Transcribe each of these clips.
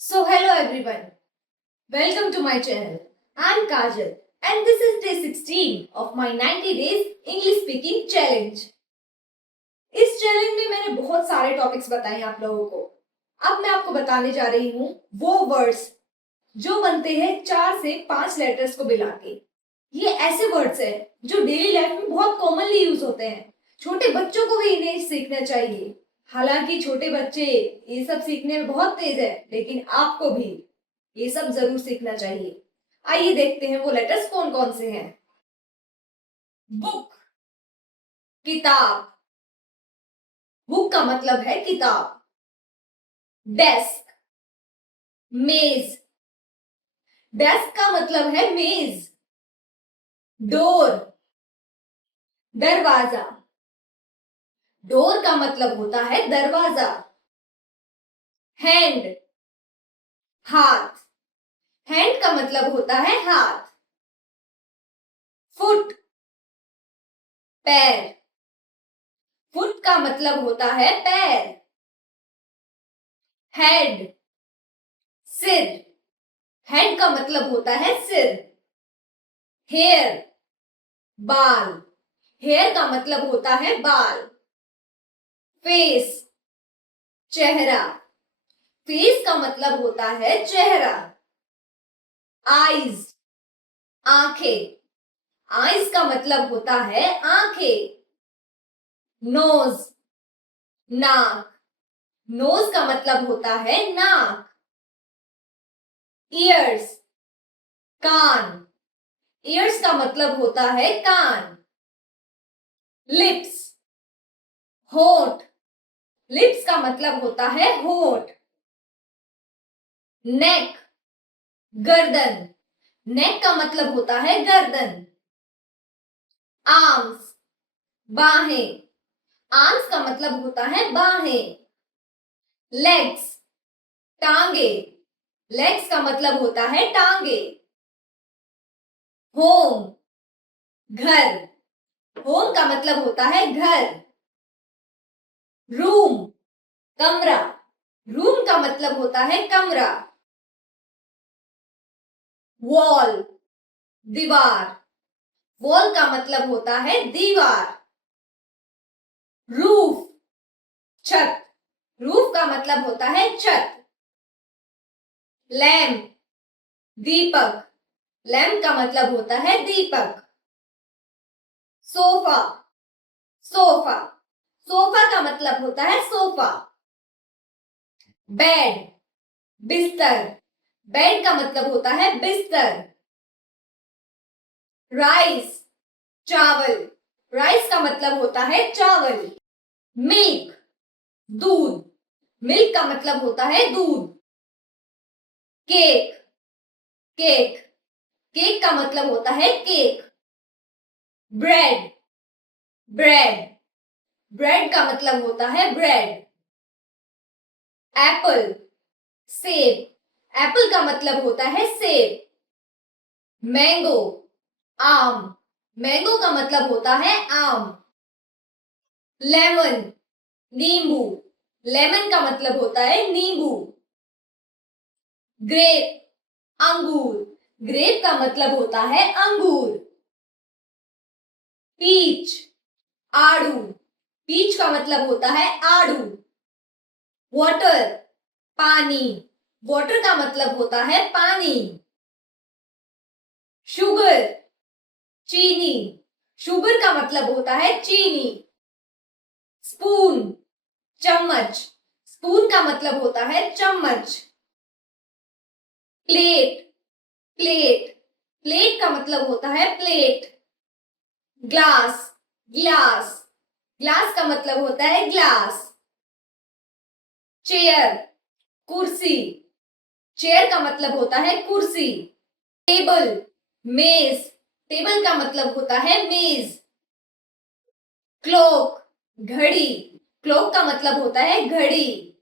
So hello everyone, welcome to my channel. I am Kajal and this is day 16 of my 90 days English speaking challenge. इस challenge में मैंने बहुत सारे topics बताए आप लोगों को. अब मैं आपको बताने जा रही हूँ वो वर्ड्स जो बनते हैं 4 से 5 लेटर्स को मिला के. ये ऐसे वर्ड्स हैं जो डेली लाइफ में बहुत कॉमनली यूज होते हैं. छोटे बच्चों को भी इन्हें सीखना चाहिए. हालांकि छोटे बच्चे ये सब सीखने में बहुत तेज है, लेकिन आपको भी ये सब जरूर सीखना चाहिए. आइए देखते हैं वो लेटर्स कौन कौन से हैं. बुक, किताब. बुक का मतलब है किताब. डेस्क, मेज. डेस्क का मतलब है मेज. डोर, दरवाजा. डोर का मतलब होता है दरवाजा. हैंड, हाथ. हैंड का मतलब होता है हाथ. फुट, पैर. फुट का मतलब होता है पैर. हेड, सिर. हेड का मतलब होता है सिर. हेयर, बाल. हेयर का मतलब होता है बाल. फेस, चेहरा. फेस का मतलब होता है चेहरा. आईज, आंखें. आईज का मतलब होता है आंखें. नोज, नाक. नोज का मतलब होता है नाक. ईयर्स, कान. ईयर्स का मतलब होता है कान. लिप्स, होठ. लिप्स का मतलब होता है होठ. नेक, गर्दन. नेक का मतलब होता है गर्दन. आर्म्स, बाहें. आर्म्स का मतलब होता है बाहें. लेग्स, टांगे. लेग्स का मतलब होता है टांगे. होम, घर. होम का मतलब होता है घर. रूम, कमरा. रूम का मतलब होता है कमरा. वॉल, दीवार. वॉल का मतलब होता है दीवार. रूफ, छत. रूफ का मतलब होता है छत. लैम्प, दीपक. लैम्प का मतलब होता है दीपक. Sofa, sofa. सोफा का मतलब होता है सोफा. बेड, बिस्तर. बेड का मतलब होता है बिस्तर. राइस, चावल. राइस का मतलब होता है चावल. मिल्क, दूध. मिल्क का मतलब होता है दूध. Cake, cake. केक का मतलब होता है केक. Bread, bread. ब्रेड का मतलब होता है ब्रेड. एप्पल, सेब. एप्पल का मतलब होता है सेब. मैंगो, आम. मैंगो का मतलब होता है आम. लेमन, नींबू. लेमन का मतलब होता है नींबू. ग्रेप, अंगूर. ग्रेप का मतलब होता है अंगूर. पीच, आड़ू. पीच का मतलब होता है आड़ू. वाटर, पानी. वाटर का मतलब होता है पानी. शुगर, चीनी. शुगर का मतलब होता है चीनी. स्पून, चम्मच. स्पून का मतलब होता है चम्मच. Plate, plate. प्लेट का मतलब होता है प्लेट. Glass, glass. ग्लास का मतलब होता है ग्लास. चेयर, कुर्सी. चेयर का मतलब होता है कुर्सी. टेबल, मेज. टेबल का मतलब होता है मेज. क्लॉक, घड़ी. क्लॉक का मतलब होता है घड़ी.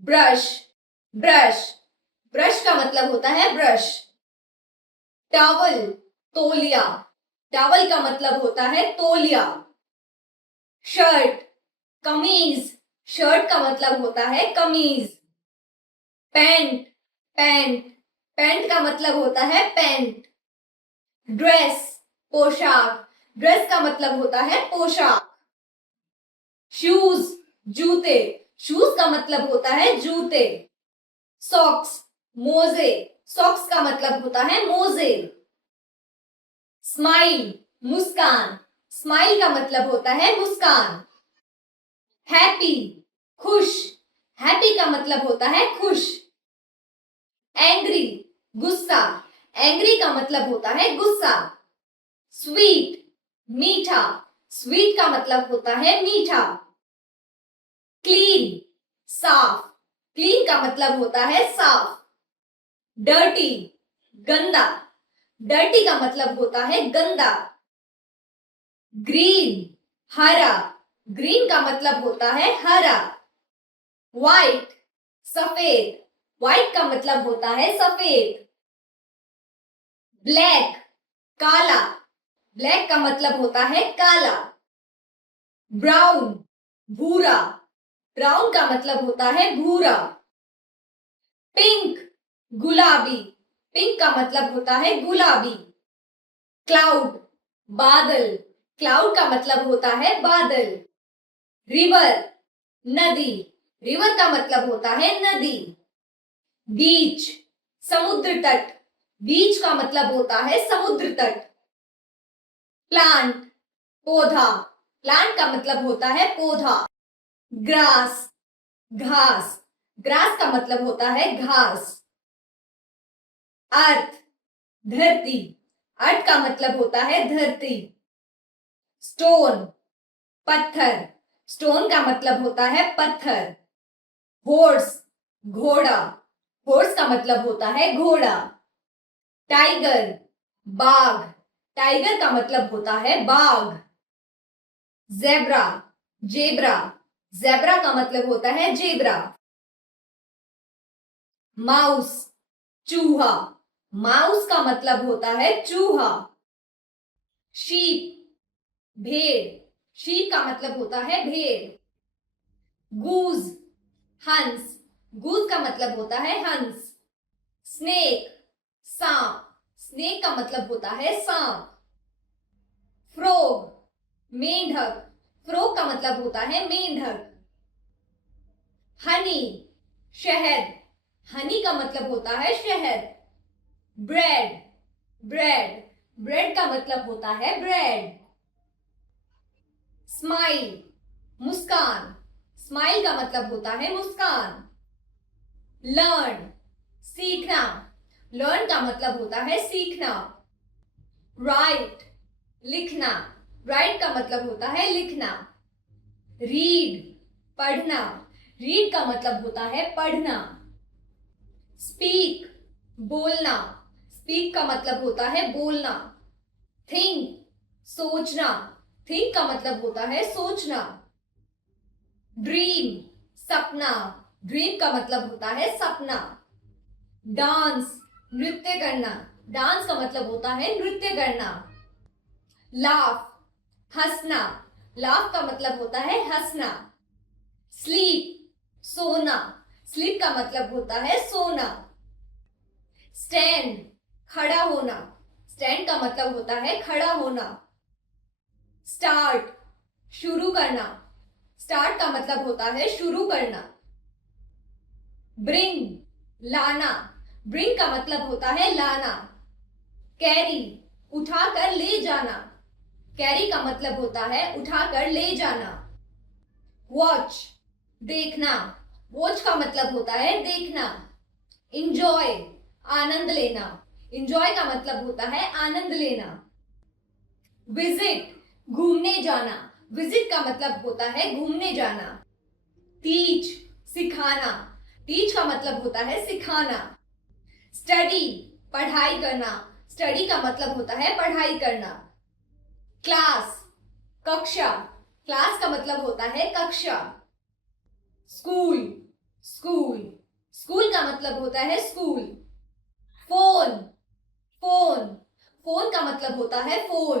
Brush, brush. ब्रश का मतलब होता है ब्रश. टॉवल, तौलिया. टॉवल का मतलब होता है तौलिया. शर्ट, कमीज. शर्ट का मतलब होता है कमीज. पैंट, पैंट, पैंट का मतलब होता है पैंट। ड्रेस, पोशाक, ड्रेस का मतलब होता है पोशाक। शूज, जूते, शूज का मतलब होता है जूते। सॉक्स, मोजे, सॉक्स का मतलब होता है मोजे। स्माइल, मुस्कान, स्माइल का मतलब होता है मुस्कान। हैप्पी, खुश, हैप्पी का मतलब होता है खुश। एंग्री, गुस्सा, एंग्री का मतलब होता है गुस्सा। स्वीट, मीठा, स्वीट का मतलब होता है मीठा। क्लीन, साफ, क्लीन का मतलब होता है साफ। डर्टी, गंदा, डर्टी का मतलब होता है गंदा। ग्रीन, हरा, ग्रीन का मतलब होता है हरा। व्हाइट, सफेद, व्हाइट का मतलब होता है सफेद। ब्लैक, काला, ब्लैक का मतलब होता है काला। ब्राउन, भूरा, ब्राउन का मतलब होता है भूरा। पिंक, गुलाबी, पिंक का मतलब होता है गुलाबी। क्लाउड, बादल, क्लाउड का मतलब होता है बादल। रिवर, नदी, रिवर का मतलब होता है नदी। बीच, समुद्र तट, बीच का मतलब होता है समुद्र तट। प्लांट, पौधा, प्लांट का मतलब होता है पौधा। ग्रास, घास, ग्रास का मतलब होता है घास। अर्थ, धरती, अर्थ का मतलब होता है धरती। स्टोन, पत्थर, स्टोन का मतलब होता है पत्थर। हॉर्स, घोड़ा, हॉर्स का मतलब होता है घोड़ा। टाइगर, बाघ, टाइगर का मतलब होता है बाघ। जेब्रा, जेब्रा, जेब्रा का मतलब होता है जेब्रा। माउस, चूहा, माउस का मतलब होता है चूहा। शीप, भेड़, शीप का मतलब होता है भेड़। गूज, हंस, गूज का मतलब होता है हंस। स्नेक, सांप, स्नेक का मतलब होता है सांप। फ्रॉग, मेंढक, फ्रॉग का मतलब होता है मेंढक। हनी, शहद, हनी का मतलब होता है शहद। ब्रेड, ब्रेड, ब्रेड का मतलब होता है ब्रेड। स्माइल, मुस्कान, स्माइल का मतलब होता है मुस्कान। लर्न, सीखना, लर्न का मतलब होता है सीखना। राइट, लिखना, राइट का मतलब होता है लिखना। रीड, पढ़ना, रीड का मतलब होता है पढ़ना। स्पीक, बोलना, स्पीक का मतलब होता है बोलना। थिंक, सोचना, थिंक का मतलब होता है सोचना। ड्रीम, सपना, ड्रीम का मतलब होता है सपना। डांस, नृत्य करना, डांस का मतलब होता है नृत्य करना। लाफ, हंसना, लाफ का मतलब होता है हंसना। स्लीप, सोना, स्लीप का मतलब होता है सोना। स्टैंड, खड़ा होना, स्टैंड का मतलब होता है खड़ा होना। स्टार्ट, शुरू करना, स्टार्ट का मतलब होता है शुरू करना। ब्रिंग, लाना, ब्रिंग का मतलब होता है लाना। कैरी, उठाकर ले जाना, कैरी का मतलब होता है उठाकर ले जाना। वॉच, देखना, वॉच का मतलब होता है देखना। इंजॉय, आनंद लेना, इंजॉय का मतलब होता है आनंद लेना। विजिट, घूमने जाना, विजिट का मतलब होता है घूमने जाना। टीच, सिखाना, टीच का मतलब होता है सिखाना। स्टडी, पढ़ाई करना, स्टडी का मतलब होता है पढ़ाई करना। क्लास, कक्षा, क्लास का मतलब होता है कक्षा। स्कूल, स्कूल, स्कूल का मतलब होता है स्कूल। फोन, फोन, फोन का मतलब होता है फोन।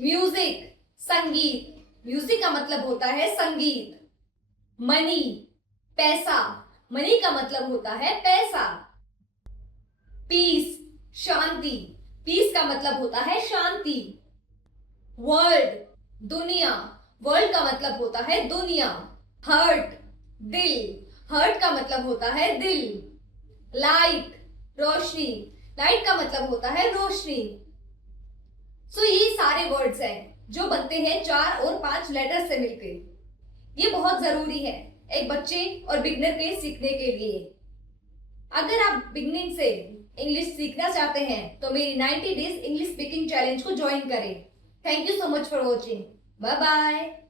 म्यूजिक, संगीत, म्यूजिक का मतलब होता है संगीत। मनी, पैसा, मनी का मतलब होता है पैसा। पीस, शांति, पीस का मतलब होता है शांति। वर्ल्ड, दुनिया, वर्ल्ड का मतलब होता है दुनिया। हर्ट, दिल, हर्ट का मतलब होता है दिल। लाइट, रोशनी, लाइट का मतलब होता है रोशनी। सो ये सारे वर्ड्स हैं जो बनते हैं 4 और 5 लेटर से मिलकर। ये बहुत जरूरी है एक बच्चे और बिगनर के सीखने के लिए। अगर आप बिगनिंग से इंग्लिश सीखना चाहते हैं तो मेरी 90 डेज इंग्लिश स्पीकिंग चैलेंज को ज्वाइन करें। Thank you so much for watching. Bye bye.